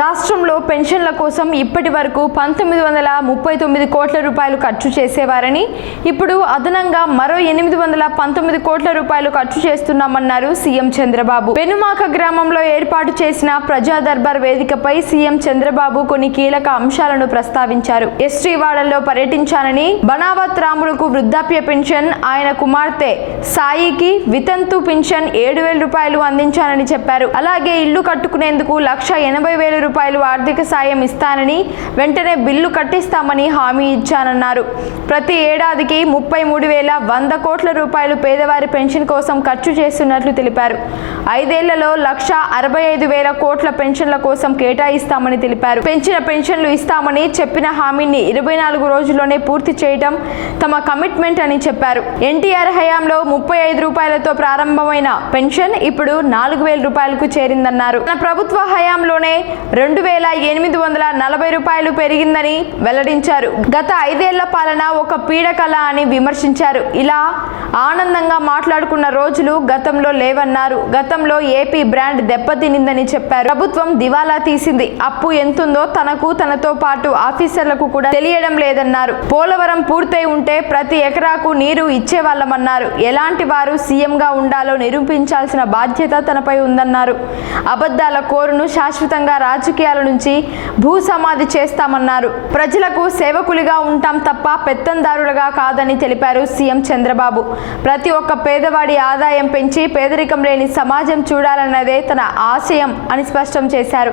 రాష్ట్రంలో పెన్షన్ల కోసం ఇప్పటి వరకు పంతొమ్మిది వందల ముప్పై తొమ్మిది కోట్ల రూపాయలు ఖర్చు చేసేవారని ఇప్పుడు అదనంగా మరో ఎనిమిది వందల పంతొమ్మిది కోట్ల రూపాయలు ఖర్చు చేస్తున్నామన్నారు సీఎం చంద్రబాబు. పెనుమాక గ్రామంలో ఏర్పాటు చేసిన ప్రజా దర్బార్ వేదికపై సీఎం చంద్రబాబు కొన్ని కీలక అంశాలను ప్రస్తావించారు. ఎస్టీ వాడల్లో పర్యటించానని బనావత్ రాములకు వృద్ధాప్య పెన్షన్ ఆయన కుమార్తె సాయికి వితంతు పెన్షన్ ఏడు వేల రూపాయలు అందించానని చెప్పారు. అలాగే ఇల్లు కట్టుకునేందుకు లక్ష ఎనభై వేల రూపాయలు ఆర్థిక సాయం ఇస్తానని వెంటనే బిల్లు కట్టిస్తామని హామీ ఇచ్చానన్నారు. ప్రతి ఏడాదికి ముప్పై మూడు వేల వంద కోట్ల రూపాయలు పేదవారి పెన్షన్ కోసం ఖర్చు చేస్తున్నట్లు తెలిపారు. ఐదేళ్ళలో లక్ష అరవై ఐదు వేల కోట్ల పెన్షన్ల కోసం కేటాయిస్తామని తెలిపారు. పెంచిన పెన్షన్లు ఇస్తామని చెప్పిన హామీని ఇరవై నాలుగు రోజుల్లోనే పూర్తి చేయడం తమ కమిట్మెంట్ అని చెప్పారు. ఎన్టీఆర్ హయాంలో ముప్పై ఐదు రూపాయలతో ప్రారంభమైన పెన్షన్ ఇప్పుడు నాలుగు వేల రూపాయలకు చేరిందన్నారు. తన ప్రభుత్వ హయాంలోనే రెండు వేల ఎనిమిది వందల నలభై రూపాయలు పెరిగిందని వెల్లడించారు. గత ఐదేళ్ళ పాలన ఒక పీడకల అని విమర్శించారు. ఇలా ఆనందంగా మాట్లాడుకున్న రోజులు గతంలో లేవన్నారు. గతంలో ఏపీ బ్రాండ్ దెబ్బతినిందని చెప్పారు. ప్రభుత్వం దివాలా తీసింది. అప్పు ఎంతుందో తనకు తనతో పాటు ఆఫీసర్లకు కూడా తెలియడం లేదన్నారు. పోలవరం పూర్తయి ఉంటే ప్రతి ఎకరాకు నీరు ఇచ్చేవాళ్ళమన్నారు. ఎలాంటి వారు సీఎంగా ఉండాలో నిరూపించాల్సిన బాధ్యత తనపై ఉందన్నారు. అబద్ధాల కోరును శాశ్వతంగా రాజకీయాల నుంచి భూ సమాధి చేస్తామన్నారు. ప్రజలకు సేవకులుగా ఉంటాం తప్ప పెత్తందారులుగా కాదని తెలిపారు సీఎం చంద్రబాబు. ప్రతి ఒక్క పేదవాడి ఆదాయం పెంచి పేదరికం లేని సమాజం చూడాలన్నదే తన ఆశయం అని స్పష్టం చేశారు.